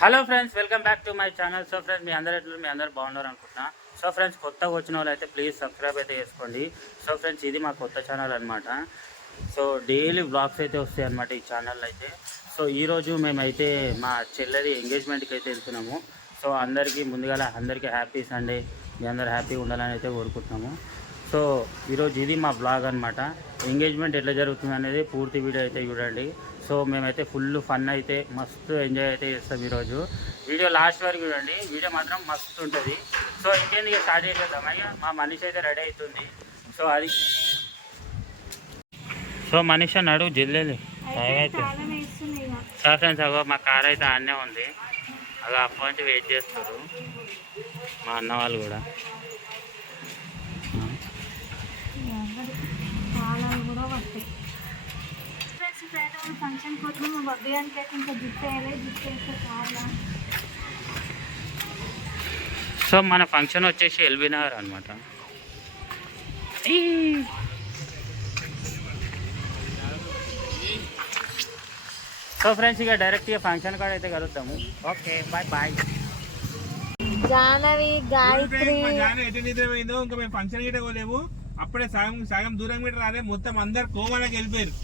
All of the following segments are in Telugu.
Hello friends welcome back to my channel. So friends మీ అందరు ఎట్లా మీ అందరు బాగున్నారు అనుకుంటున్నా. సో ఫ్రెండ్స్ కొత్తగా వచ్చిన వాళ్ళు అయితే ప్లీజ్ సబ్స్క్రైబ్ అయితే చేసుకోండి. సో ఫ్రెండ్స్ ఇది మా కొత్త ఛానల్ అనమాట సో డైలీ బ్లాగ్స్ అయితే వస్తాయి అనమాట ఈ ఛానల్ అయితే. సో ఈరోజు మేమైతే మా చెల్లెది ఎంగేజ్మెంట్కి అయితే వెళ్తున్నాము. సో అందరికీ ముందుగా అందరికీ హ్యాపీ సండే మీ అందరు హ్యాపీగా ఉండాలని అయితే కోరుకుంటున్నాము. సో ఈరోజు ఇది మా బ్లాగ్ అనమాట ఎంగేజ్మెంట్ ఎట్లా జరుగుతుంది అనేది పూర్తి వీడియో అయితే చూడండి. సో మేమైతే ఫుల్ ఫన్ అయితే మస్తు ఎంజాయ్ అయితే చేస్తాం ఈరోజు. వీడియో లాస్ట్ వరకు చూడండి. వీడియో మాత్రం మస్తు ఉంటుంది. సో ఇంకేంది ఇక స్టార్ట్ చేసేద్దాం. అయ్యా మా మనిషి అయితే రెడీ అవుతుంది. సో అది సో మనిషి అన్నాడు జిల్లేలి అయితే సో ఫ్రెండ్స్ అగో మా కార్ అయితే ఆడనే ఉంది. అలా అప్పటి నుంచి వెయిట్ చేస్తారు మా అన్న వాళ్ళు కూడా చాలా కూడా పడతాయి ఫ్రెండ్స్ ఫంక్షన్ కోసం మా బబ్బీ అయితే ఇంకా జుట్టు వేయలే జుట్టు వేస్తే చాలా. సో మన ఫంక్షన్ వచ్చేసి ఎల్బీ నగర్ అనమాట సో ఫ్రెండ్స్ ఇక డైరెక్ట్గా ఫంక్షన్ కాడ అయితే కలుద్దాము. Okay bye bye. Jahnavi Gayatri. Janu ఎటు నిద్రపోయిందో ఇంకా మేము ఫంక్షన్ గిట్ట పోలేము. అప్పుడే సగం సగం దూరం మీటర్ రాలే మొత్తం అందరు కోమాలకి వెళ్ళిపోయారు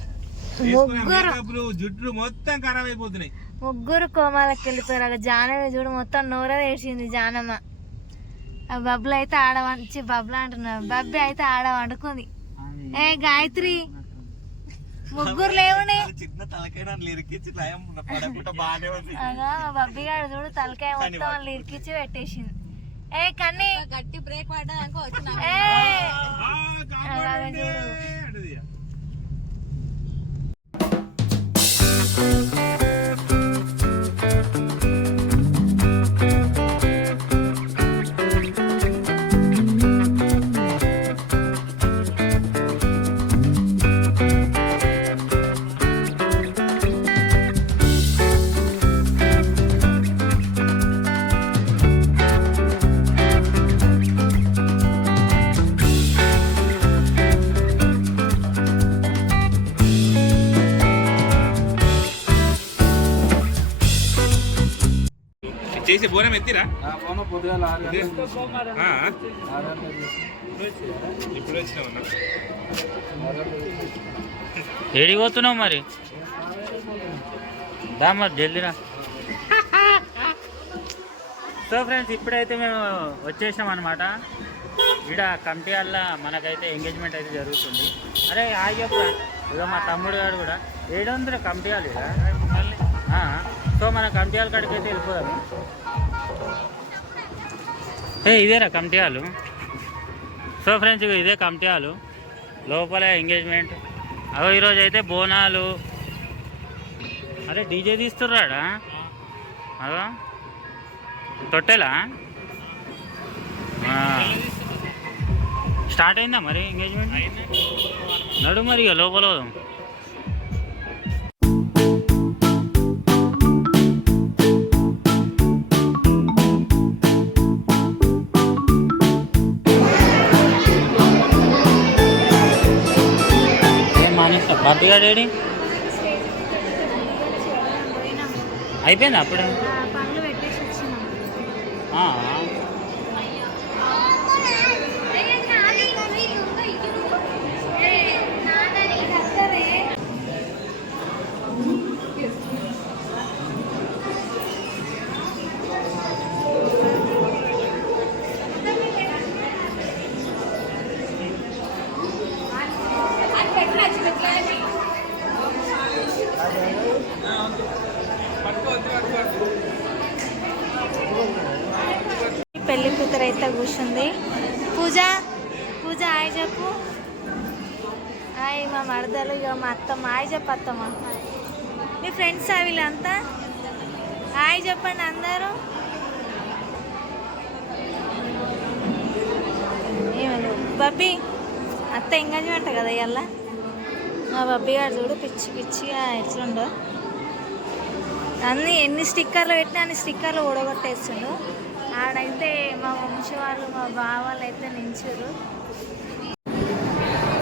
ముగ్గురు. జుట్లు మొత్తం ఖరాబ్ అయిపోతున్నాయి. ముగ్గురు కోమాలకు వెళ్ళిపోయారు. అక్కడ జాహ్నవి చూడు మొత్తం నోర వేసింది జానమ్మ. ఆ బబ్బులు అయితే ఆడ వంచి బబ్బులు అంటున్నారు. బబ్బి అయితే ఆడ వండుకుంది ఏ గాయత్రి ముగ్గురు లేవుని. చిన్న తలకైనా లిరికిచ్చి లయం పడకుండా బాగానే ఉంది. అగా మా బబ్బి గారు చూడు తలకాయ మొత్తం వాళ్ళు ఇరికిచ్చి పెట్టేసింది. ఏ కన్నీ. గట్టి బ్రేక్ పడ్డాక వచ్చిన చేసి బోనం ఎత్తిరా? ఇదే? ఆ? ఇప్పుడు వచ్చినావు అన్న. ఏడికి పోతున్నావు మరి? దా మరి జల్దిరా. సో ఫ్రెండ్స్ ఇప్పుడైతే మేము వచ్చేసాం అనమాట ఇక్కడ కమిటీ వల్ల మనకైతే ఎంగేజ్మెంట్ అయితే జరుగుతుంది. అరే హాయ్ చెప్పురా ఇక మా తమ్ముడు గారు కూడా. ఏడు వందల కమిటీ వాళ్ళు ఇక. ఆ, సో మన కమిటీ వాళ్ళ కాడికి అయితే వెళ్ళిపోదాము. ఏ ఇదేరా కమిటీ హాలు? సో ఫ్రెండ్స్ ఇదే కమిటీ హాలు. లోపల ఎంగేజ్మెంట్. అగో ఈరోజు అయితే బోనాలు. అరే డీజే తీస్తున్నాడా అదో తొట్టెలా? స్టార్ట్ అయిందా మరి ఎంగేజ్మెంట్? నడు మరి ఇక లోపల బాబీ డాడీ అయిపోయింది అప్పుడే? పెళ్ళి కూతురు అయితే కూర్చుంది. పూజ పూజ ఆయ చెప్పు. ఆయ్ మా మరదలు ఇక మా అత్తమ్మ ఆయ చెప్పు అత్తమ్మ. మీ ఫ్రెండ్స్ వీళ్ళంతా? హాయ్ చెప్పండి అందరూ. ఏమని బబ్బీ అత్త ఎంగేజ్మెంట్ కదా ఇవాళ మా బబ్బీ గారు చూడు పిచ్చి పిచ్చిగా ఎట్లుండో అన్ని ఎన్ని స్టిక్కర్లు పెట్టినా అన్ని స్టిక్కర్లు ఊడగొట్టేస్తుండు. ఆడైతే మా వంశీ వాళ్ళు మా బావ వాళ్ళు అయితే నించురు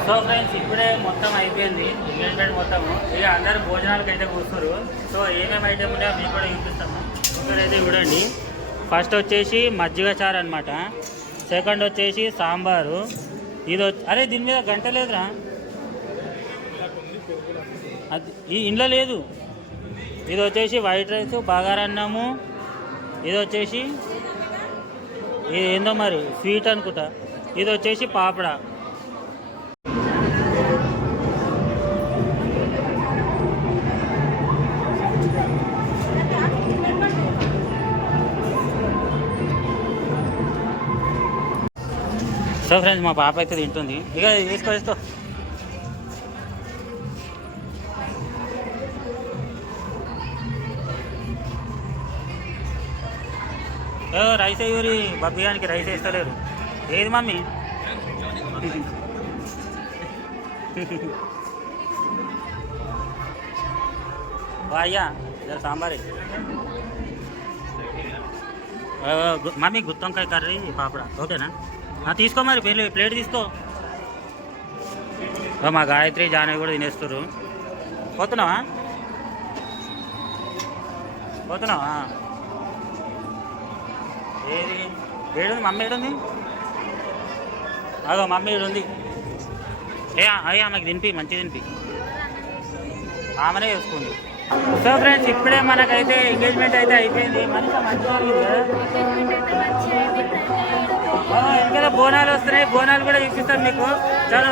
సో ఫ్రెండ్స్ ఇప్పుడే మొత్తం అయిపోయింది. ఎంగేజ్మెంట్ మొత్తము. ఇక అందరు భోజనాలకు అయితే కూర్చున్నారు సో ఏమేమి ఐటమ్ ఉన్నాయో మీకు కూడా చూపిస్తాము. ఇక్కడ అయితే చూడండి. ఫస్ట్ వచ్చేసి మజ్జిగ చారు అనమాట సెకండ్ వచ్చేసి సాంబారు. ఇది వచ్చి అరే దీని మీద గంట లేదురా. అది ఈ ఇంట్లో లేదు. ఇది వచ్చేసి వైట్ రైస్ బాగారన్నము ఇది వచ్చేసి ఇది ఏందో మరి స్వీట్ అనుకుంటా. ఇది వచ్చేసి పాపడ. సో ఫ్రెండ్స్ మా పాప అయితే తింటుంది. ఇక తీసుకో తీసుకో ఏ రైస్ అయ్యూరి బబ్బియానికి రైస్ వేస్తలేరు. ఏది మమ్మీ? అయ్యా జర సాంబార్. గు- మమ్మీ గుత్తొంకాయ కర్రీ పాపడ. ఓకేనా? తీసుకో మరి ప్లేట్ ప్లేట్ తీసుకో. మా గాయత్రి జానవి కూడా తినేస్తారు పోతున్నావా? పోతున్నావా? ఏది? ఏడుంది? మమ్మీ ఏడుంది? అదో మమ్మీ ఏడుంది. ఏ అయ్యా ఆమెకు తినిపి మంచి తినిపి. ఆమెనే చేసుకుంది. సో ఫ్రెండ్స్ ఇప్పుడే మనకైతే ఎంగేజ్మెంట్ అయితే అయిపోయింది. మంచిగా ఇంకా బోనాలు వస్తున్నాయి. బోనాలు కూడా చూపిస్తాం మీకు. చాలా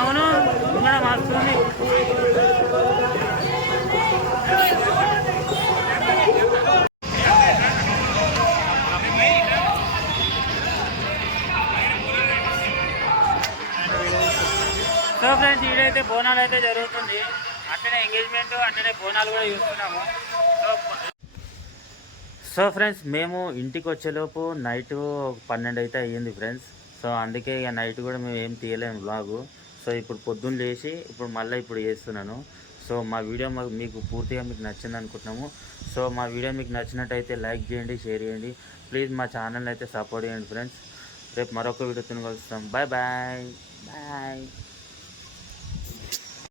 అవును. ముంగట మారుతుంది బోనాలు అయితే జరుగుతుంది. అట్లనే ఎంగేజ్మెంట్ అట్లనే బోనాలు కూడా చూస్తున్నాము. సో సో ఫ్రెండ్స్ మేము ఇంటికి వచ్చేలోపు నైట్ పన్నెండు అయితే అయ్యింది ఫ్రెండ్స్. సో అందుకే ఇక నైట్ కూడా మేము ఏం తీయలేము బ్లాగు సో ఇప్పుడు పొద్దున్న లేచి ఇప్పుడు మళ్ళీ ఇప్పుడు చేస్తున్నాను. సో మా వీడియో మాకు మీకు పూర్తిగా మీకు నచ్చింది అనుకుంటున్నాము. సో మా వీడియో మీకు నచ్చినట్టయితే లైక్ చేయండి షేర్ చేయండి. ప్లీజ్ మా ఛానల్ అయితే సపోర్ట్ చేయండి ఫ్రెండ్స్. రేపు మరొక వీడియోతో కలుస్తాం. Bye bye. బాయ్.